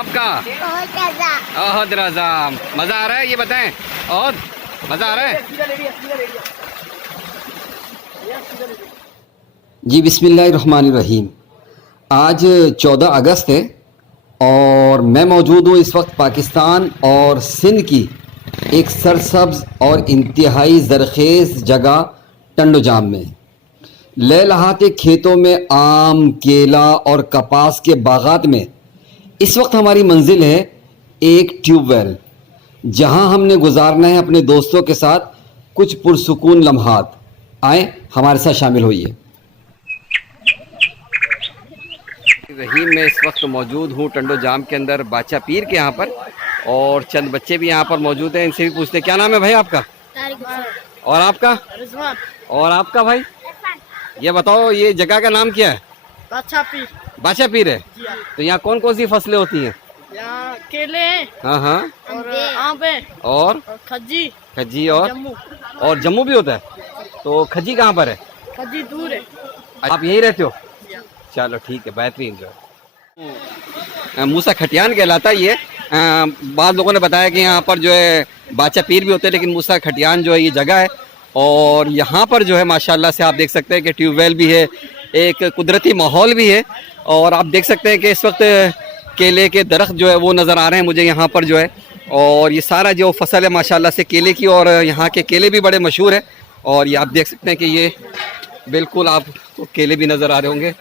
आपका? बहुत रजा। मज़ा आ रहा है ये बताएं? और मज़ा आ रहा है? जी बिस्मिल्लाहिर्रहमानिर्रहीम। आज 14 अगस्त है और मैं मौजूद हूँ इस वक्त पाकिस्तान और सिंध की एक सरसब्ज़ और इंतहाई ज़रख़ेज़ जगह टंडोजाम में। लहलहाते खेतों में आम, केला और कपास के बागात में इस वक्त हमारी मंजिल है एक ट्यूबवेल, जहां हमने गुजारना है अपने दोस्तों के साथ कुछ पुरसुकून लम्हात। आए हमारे साथ शामिल होइए। रहीम मैं इस वक्त मौजूद हूँ टंडोजाम के अंदर बाचा पीर के यहाँ पर, और चंद बच्चे भी यहाँ पर मौजूद हैं। इनसे भी पूछते हैं, क्या नाम है भाई आपका? और आपका? और आपका भाई? ये बताओ, ये जगह का नाम क्या है? बाचा पीर। बाचा पीर है। तो यहाँ कौन कौन सी फसलें होती हैं? यहाँ केले हैं। हाँ और आम है। और खज्जी। खज्जी और जम्मू। और जम्मू भी होता है। तो खज्जी कहाँ पर है? खज्जी दूर है। आप यहीं रहते हो? चलो ठीक है, बेहतरीन। जो मूसा खटियान कहलाता है ये। बाद लोगों ने बताया कि यहाँ पर जो है बाचा पीर भी होते हैं, लेकिन मूसा खटियान जो है ये जगह है। और यहाँ पर जो है माशाल्लाह से आप देख सकते हैं कि ट्यूबवेल भी है, एक कुदरती माहौल भी है। और आप देख सकते हैं कि इस वक्त केले के दरख्त जो है वो नज़र आ रहे हैं मुझे यहाँ पर जो है। और ये सारा जो फसल है माशाल्लाह से केले की, और यहाँ के केले भी बड़े मशहूर है। और ये आप देख सकते हैं कि ये बिल्कुल आपको केले भी नज़र आ रहे होंगे।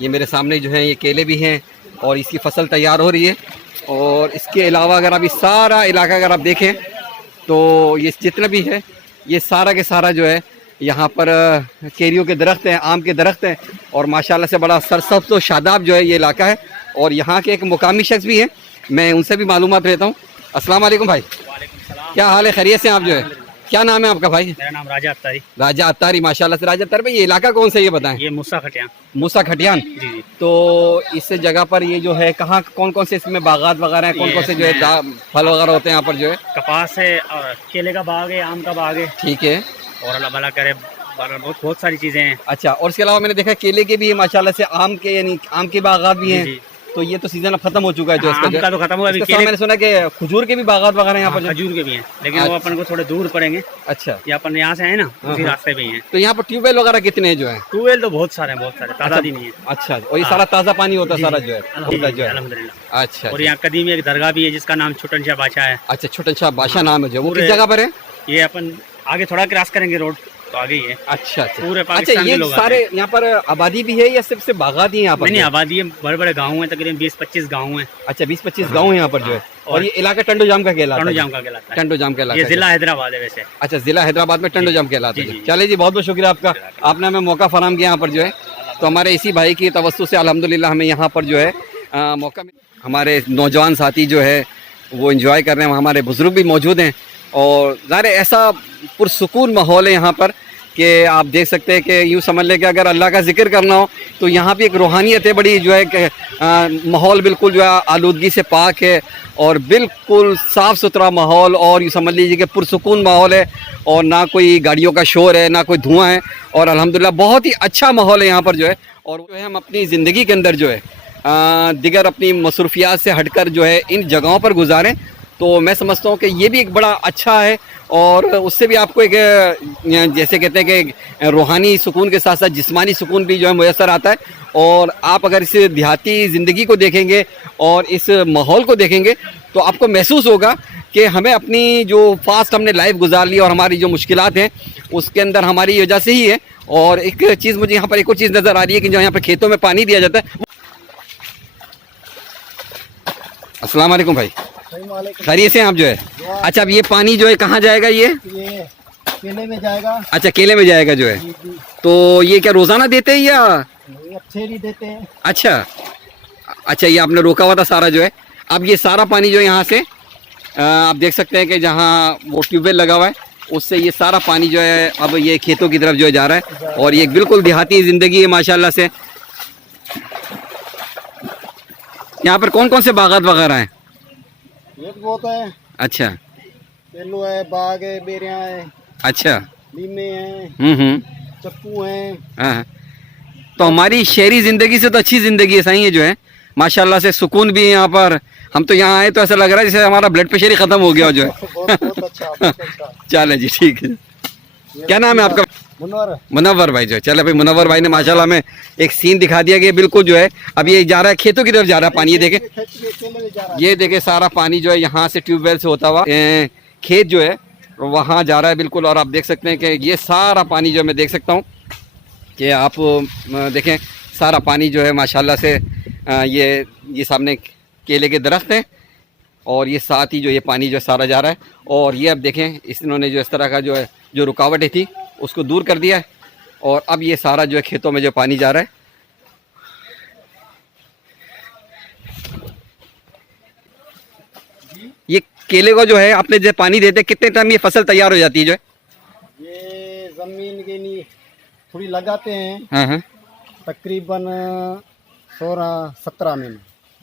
ये मेरे सामने जो है ये केले भी हैं और इसकी फसल तैयार हो रही है। और इसके अलावा अगर आप इस सारा इलाका अगर आप देखें तो ये जितना भी है ये सारा के सारा जो है यहाँ पर केरियों के दरख्त हैं, आम के दरख्त हैं। और माशाल्लाह से बड़ा सरसब्ज़ तो शादाब जो है ये इलाका है। और यहाँ के एक मुकामी शख्स भी हैं, मैं उनसे भी मालूमात लेता हूँ। अस्सलाम वालेकुम भाई। क्या हाल है? खैरियत से आप जो है? क्या नाम है आपका भाई? मेरा नाम राजा अत्तारी। राजा अत्तारी, माशाल्लाह से। राजा अत्तारी भाई, ये इलाका कौन सा ये बताएं? ये मूसा खटियान। मूसा खटियान। जी। तो इस जगह पर ये जो है कहाँ कौन कौन से इसमें बागात वगैरह हैं, कौन कौन से जो है फल वगैरह होते हैं यहाँ पर जो है? कपास है और केले का बाग है, आम का बाग है। ठीक है। और अल्लाह भला करे, बहुत सारी चीजें हैं। अच्छा, और इसके अलावा मैंने देखा केले के भी है माशाल्लाह से, आम के यानी आम के बागात भी हैं। तो ये तो सीजन अब खत्म हो चुका है जो इसका आम का तो खत्म हुआ। केले मैंने सुना कि खजूर के भी बागात वगैरह यहाँ पर? खजूर के भी हैं, लेकिन वो अपन को थोड़े दूर पड़ेंगे। अच्छा, ये अपन यहाँ से है ना, उसी रास्ते पे ही हैं। तो यहाँ पर ट्यूबवेल वगैरह कितने जो है? ट्यूबवेल तो बहुत सारे हैं, बहुत सारे, तादाद ही नहीं है। अच्छा, और ये सारा ताज़ा पानी होता है सारा जो है? अल्हम्दुलिल्लाह। अच्छा। और यहाँ कदीम एक दरगाह भी है जिसका नाम छोटन शाह बादशाह है। अच्छा, छोटन शाह बादशाह नाम है जो, वो किस जगह पर है? ये अपन आगे थोड़ा क्रॉस करेंगे रोड तो आगे ही है। अच्छा। पूरे अच्छा, पाकिस्तान ये के लोग सारे यहाँ पर आबादी भी है या सिर्फ से बागात ही यहाँ पर? नहीं, आबादी है, बड़े बड़े गाँव हैं, तकरीबन 20-25 गाँव हैं। अच्छा, 20-25 गाँव है यहाँ पर जो है। और ये इलाका टंडोजाम का कहलाता है? टंडोजाम का कहलाता है। टंडोजाम कहलाता ये है। जिला हैदराबाद है वैसे। अच्छा, जिला हैदराबाद में टंडोजाम कहलाता है। चलिए जी, बहुत बहुत शुक्रिया आपका, आपने हमें मौका फराहम किया यहाँ पर जो है। तो हमारे इसी भाई की तवज्जो से अल्हम्दुलिल्लाह हमें यहाँ पर जो है मौका मिला। हमारे नौजवान साथी जो है वो एंजॉय कर रहे हैं, हमारे बुजुर्ग भी मौजूद हैं। और ज़ाहिर ऐसा पुरसुकून माहौल है यहाँ पर कि आप देख सकते हैं कि यूँ समझ लें कि अगर अल्लाह का जिक्र करना हो तो यहाँ भी एक रूहानियत है बड़ी जो है कि माहौल बिल्कुल जो है आलूदगी से पाक है और बिल्कुल साफ़ सुथरा माहौल, और यूँ समझ लीजिए कि पुरसुकून माहौल है। और ना कोई गाड़ियों का शोर है, ना कोई धुआं है, और अल्हम्दुलिल्लाह बहुत ही अच्छा माहौल है यहाँ पर जो है। और जो है हम अपनी ज़िंदगी के अंदर जो है दिगर अपनी मसरूफियात से हटकर जो है इन जगहों पर गुजारें, तो मैं समझता हूँ कि ये भी एक बड़ा अच्छा है। और उससे भी आपको एक जैसे कहते हैं कि रूहानी सुकून के साथ साथ जिस्मानी सुकून भी जो है मुयस्सर आता है। और आप अगर इस देहाती ज़िंदगी को देखेंगे और इस माहौल को देखेंगे तो आपको महसूस होगा कि हमें अपनी जो फास्ट हमने लाइफ गुजार ली और हमारी जो मुश्किलात हैं उसके अंदर हमारी वजह से ही है। और एक चीज़ मुझे यहाँ पर एक और चीज़ नज़र आ रही है कि जो यहाँ पर खेतों में पानी दिया जाता है। अस्सलाम वालेकुम भाई, खैरियत से आप जो है? अच्छा, अब ये पानी जो है कहाँ जाएगा? ये केले में जाएगा। अच्छा, केले में जाएगा जो है। तो ये क्या रोजाना देते हैं या अच्छे नहीं देते हैं? अच्छा, ये आपने रोका हुआ था सारा जो है। अब ये सारा पानी जो है यहाँ से आप देख सकते हैं कि जहाँ वो ट्यूबवेल लगा हुआ है उससे ये सारा पानी जो है अब ये खेतों की तरफ जो है जा रहा है। और ये बिल्कुल देहाती ज़िंदगी है माशाल्लाह से। यहाँ पर कौन कौन से बागात वगैरह हैं? एक बहुत है। अच्छा, केलो है, बाग है, बेरियां है। अच्छा, लीमे हैं, चक्कू हैं। हाँ। तो हमारी शहरी ज़िंदगी से तो अच्छी ज़िंदगी है, सही है जो है माशाल्लाह से सुकून भी है यहाँ पर। हम तो यहाँ आए तो ऐसा लग रहा है जैसे हमारा ब्लड प्रेशर ही खत्म हो गया जो है। बहुत अच्छा, बहुत अच्छा। चले जी ठीक है। क्या नाम है आपका? मुनव्वर। मुनव्वर भाई जो है। चले भाई मुनव्वर भाई ने माशाल्लाह में एक सीन दिखा दिया कि बिल्कुल जो है अब ये जा रहा है खेतों की तरफ जा रहा है पानी। ये देखे, ये देखे सारा पानी जो है यहाँ से ट्यूबवेल से होता हुआ खेत जो है वहाँ जा रहा है बिल्कुल। और आप देख सकते हैं कि ये सारा पानी जो है मैं देख सकता हूँ कि आप देखें सारा पानी जो है माशाल्लाह से ये सामने केले के दरख्त हैं और ये साथ ही जो ये पानी जो सारा जा रहा है। और ये अब देखें इन्होंने जो इस तरह का जो है जो रुकावटें थी उसको दूर कर दिया है और अब ये सारा जो है खेतों में जो पानी जा रहा है। ये केले को जो है आपने जो पानी देते कितने टाइम ये फसल तैयार हो जाती है जो है? ये जमीन के लिए थोड़ी लगाते हैं, हाँ हाँ, तकरीबन 16-17 महीने।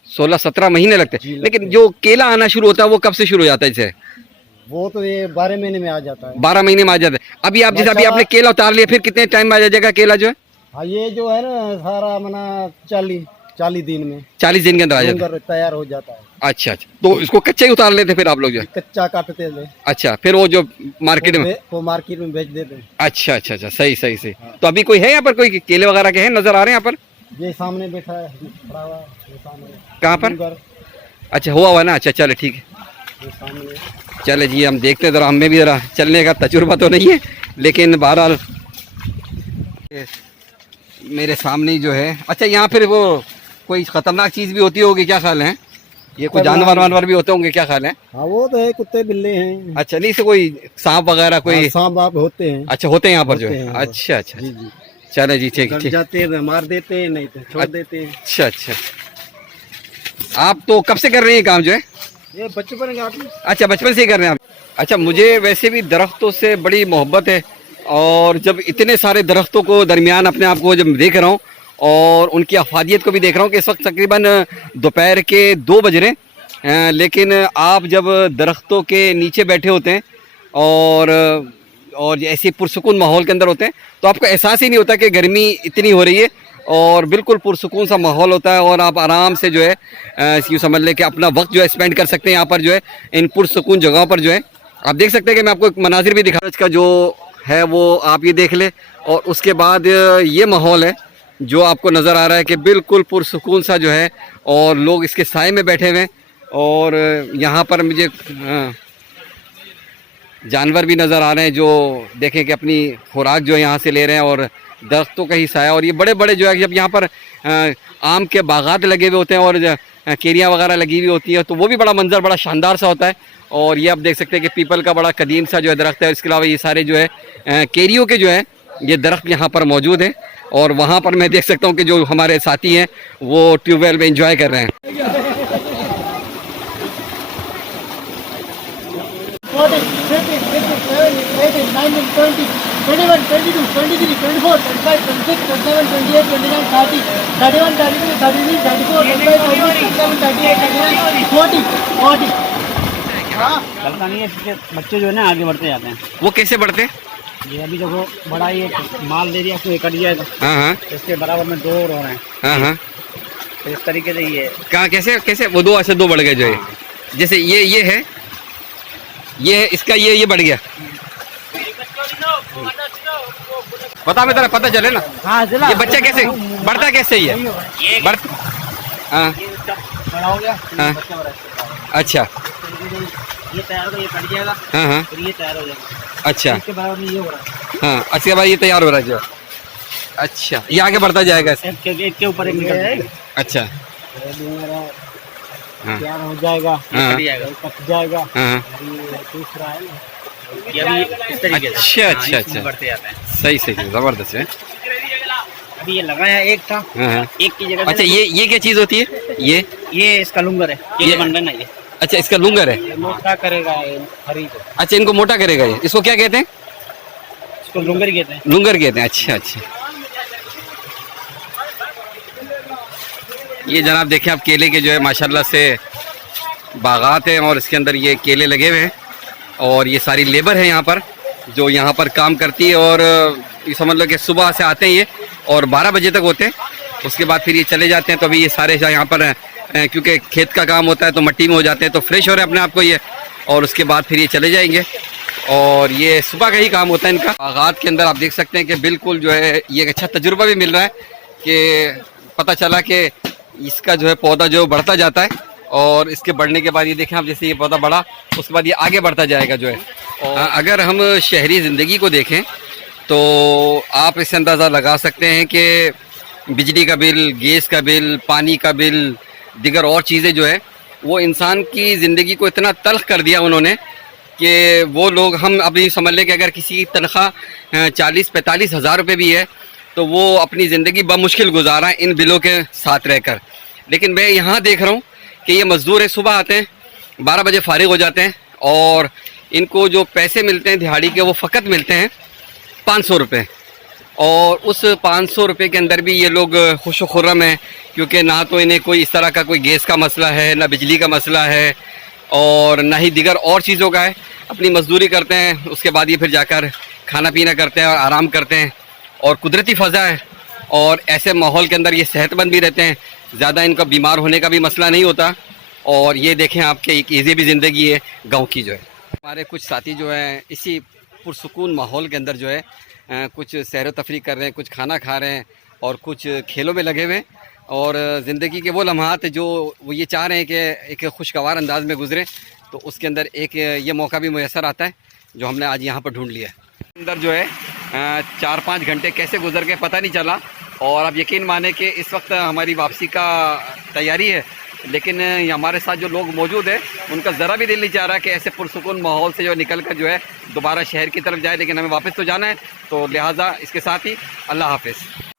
16-17 महीने लगते हैं। जी, लेकिन जो केला आना शुरू होता है वो कब से शुरू हो जाता है? जैसे वो तो ये 12 महीने में आ जाता है। 12 महीने में आ जाता है। अभी आप जैसे अभी आपने केला उतार लिया फिर कितने टाइम में आ जाएगा केला जो है? हाँ ये जो है ना सारा मना 40 दिन में 40 दिन के अंदर आ जाता है। डूंगर तैयार हो जाता है। अच्छा अच्छा, तो इसको कच्चे ही उतार लेते फिर आप लोग जो है? कच्चा काटते थे, अच्छा, फिर वो जो मार्केट में वो मार्केट में बेच देते हैं। अच्छा अच्छा अच्छा, सही सही सही। तो अभी कोई है यहाँ पर, कोई केले वगैरह के हैं नजर आ रहे हैं यहाँ पर? ये सामने बैठा है, खड़ा हुआ है, ये सामने। कहाँ पर? डूंगर, अच्छा हुआ हुआ ना। अच्छा चले ठीक है, ये सामने। चले जी हम देखते हैं ज़रा, हमें भी ज़रा चलने का तजुर्बा तो नहीं है लेकिन बहरहाल मेरे सामने ही जो है। अच्छा यहाँ फिर वो कोई ख़तरनाक चीज़ भी होती होगी, क्या ख्याल है? ये कोई जानवर वानवर भी होते होंगे, क्या ख्याल है? हाँ वो तो है, कुत्ते बिल्ले हैं। अच्छा, नहीं से कोई सांप वगैरह कोई? हाँ, सांप वाप होते हैं। अच्छा होते हैं यहाँ पर जो होते है। हैं। अच्छा अच्छा, जी जी, चले जी ठीक डर ठीक। जाते हैं, मार देते हैं, नहीं तो छोड़ देते हैं। अच्छा अच्छा, आप तो कब से कर रहे हैं ये काम जो है? ये बचपन के आदमी। अच्छा बचपन से ही कर रहे हैं आप? अच्छा, मुझे वैसे भी दरख्तों से बड़ी मोहब्बत है और जब इतने सारे दरख्तों को दरमियान अपने आप को जब देख रहा हूँ और उनकी अफादियत को भी देख रहा हूँ कि इस वक्त तकरीबन दोपहर के 2 बज रहे हैं, लेकिन आप जब दरख्तों के नीचे बैठे होते हैं और ऐसे पुरसुकून माहौल के अंदर होते हैं तो आपको एहसास ही नहीं होता कि गर्मी इतनी हो रही है और बिल्कुल पुरसुकून सा माहौल होता है और आप आराम से जो है यूँ समझ लें कि अपना वक्त जो है स्पेंड कर सकते हैं यहाँ पर जो है इन पुरसुकून जगहों पर जो है। आप देख सकते हैं कि मैं आपको एक मनाजिर भी दिखा, इसका जो है वो आप ये देख लें और उसके बाद ये माहौल है जो आपको नज़र आ रहा है कि बिल्कुल पुरसुकून सा जो है और लोग इसके साए में बैठे हुए हैं और यहाँ पर मुझे जानवर भी नज़र आ रहे हैं जो देखें कि अपनी खुराक जो है यहाँ से ले रहे हैं और दरख्तों का ही साया। और ये बड़े बड़े जो है जब यहाँ पर आम के बागात लगे हुए होते हैं और केरियाँ वगैरह लगी हुई होती हैं तो वो भी बड़ा मंजर बड़ा शानदार सा होता है। और ये आप देख सकते हैं कि पीपल का बड़ा कदीम सा जो है दरख्त है। इसके अलावा ये सारे जो है केरियों के जो है ये दरख्त यहाँ पर मौजूद हैं और वहाँ पर मैं देख सकता हूँ कि जो हमारे साथी हैं वो ट्यूबवेल में इंजॉय कर रहे हैं। 14, 15, 16, 17, 18, 19, 20, 21, 22, 23, 24, 25, 26, 27, 28, 29, 30, 31, 32, 33, 34, 35, 36, 37, 38, 39, 40, 40. हाँ, चलता नहीं है, इसके बच्चे जो है ना आगे बढ़ते जाते हैं। वो कैसे बढ़ते हैं? ये अभी देखो बड़ा ये माल दे दिया, इसको कट जाएगा, हाँ हाँ इसके बराबर में 2 और हो रहे हैं। हाँ हाँ, तो इस तरीके से ये कहाँ कैसे कैसे वो 2 ऐसे 2 बढ़ गए जो है, जैसे ये है ये है इसका ये बढ़ गया। बता मैं तेरा पता चले ना। हाँ चला। ये बच्चा कैसे बढ़ता कैसे ही है? बढ़ हाँ बड़ा हो गया। हाँ, बच्चा बड़ा है। अच्छा ये तैयार होगा, ये कट जाएगा, हाँ हाँ, फिर ये तैयार हो जाएगा, अच्छा इसके बराबर में ये हो रहा है। हाँ, अच्छा भाई ये तैयार हो रहा है जो, अच्छा ये आगे बढ़ता जाएगा ऐसे। एक के ऊपर एक निकल जाएगा। अच्छा हाँ तैयार हो जाएगा, हाँ कट जाएगा, कट जाएगा। हाँ, ये दूसरा है ना, ये अभी इस तरीके से अच्छा, हाँ, अच्छा, इसमें अच्छा। बढ़ते जाते हैं। सही सही ज़बरदस्त है। अभी ये लगाया एक था, हाँ हाँ, एक की जगह अच्छा ये क्या चीज़ होती है? ये इसका लुंगर है, ये बन रहा है ना, ये अच्छा इसका लुंगर है। ये मोटा करेगा ये हरी को। अच्छा इनको मोटा करेगा ये, इसको क्या कहते हैं? इसको लुंगर ही कहते हैं। लुंगर कहते हैं। अच्छा अच्छा, ये जनाब देखें आप केले के जो है माशाल्लाह से बागात हैं और इसके अंदर ये केले लगे हुए हैं और ये सारी लेबर है यहाँ पर जो यहाँ पर काम करती है और ये समझ लो कि सुबह से आते हैं ये और 12 बजे तक होते हैं, उसके बाद फिर ये चले जाते हैं। तो अभी ये सारे यहाँ पर क्योंकि खेत का काम होता है तो मट्टी में हो जाते हैं, तो फ्रेश हो रहे हैं अपने आप को ये, और उसके बाद फिर ये चले जाएंगे। और ये सुबह का ही काम होता है इनका। बागात के अंदर आप देख सकते हैं कि बिल्कुल जो है ये एक अच्छा तजुर्बा भी मिल रहा है कि पता चला कि इसका जो है पौधा जो बढ़ता जाता है, और इसके बढ़ने के बाद ये देखें आप, जैसे ये पौधा बढ़ा उसके बाद ये आगे बढ़ता जाएगा जो है। और अगर हम शहरी ज़िंदगी को देखें तो आप इससे अंदाज़ा लगा सकते हैं कि बिजली का बिल, गैस का बिल, पानी का बिल, दीगर और चीज़ें जो है वो इंसान की ज़िंदगी को इतना तल्ख कर दिया उन्होंने कि वो लोग, हम अभी समझ लें कि अगर किसी की तनख्वाह 40-45 हज़ार रुपये भी है तो वो अपनी ज़िंदगी बमुश्किल गुजारा है इन बिलों के साथ रहकर। लेकिन मैं यहाँ देख रहा हूँ कि ये मज़दूर है, सुबह आते हैं 12 बजे फारिग हो जाते हैं, और इनको जो पैसे मिलते हैं दिहाड़ी के वो फ़कत मिलते हैं 500 रुपये। और उस 500 रुपये के अंदर भी ये लोग खुश व खुर्रम हैं, क्योंकि ना तो इन्हें कोई इस तरह का कोई गैस का मसला है, ना बिजली का मसला है, और ना ही दिगर और चीज़ों का है। अपनी मजदूरी करते हैं, उसके बाद ये फिर जाकर खाना पीना करते हैं और आराम करते हैं, और कुदरती फ़ज़ा है, और ऐसे माहौल के अंदर ये सेहतमंद भी रहते हैं, ज़्यादा इनका बीमार होने का भी मसला नहीं होता। और ये देखें आपके एक ईज़ी भी ज़िंदगी है गाँव की जो है। हमारे कुछ साथी जो हैं इसी पुरसुकून माहौल के अंदर जो है कुछ सैर व तफरी कर रहे हैं, कुछ खाना खा रहे हैं, और कुछ खेलों में लगे हुए हैं, और ज़िंदगी के वो लम्हात जो वो ये चाह रहे हैं कि एक खुशगवार अंदाज में गुजरे, तो उसके अंदर एक ये मौका भी मैसर आता है जो हमने आज यहाँ पर ढूंढ लिया है। अंदर जो है 4-5 घंटे कैसे गुजर गए पता नहीं चला, और अब यकीन माने कि इस वक्त हमारी वापसी का तैयारी है, लेकिन हमारे साथ जो लोग मौजूद हैं उनका ज़रा भी दिल नहीं चाह रहा कि ऐसे पुरसुकून माहौल से जो निकल कर जो है दोबारा शहर की तरफ जाए, लेकिन हमें वापस तो जाना है, तो लिहाजा इसके साथ ही अल्लाह हाफ़िज़।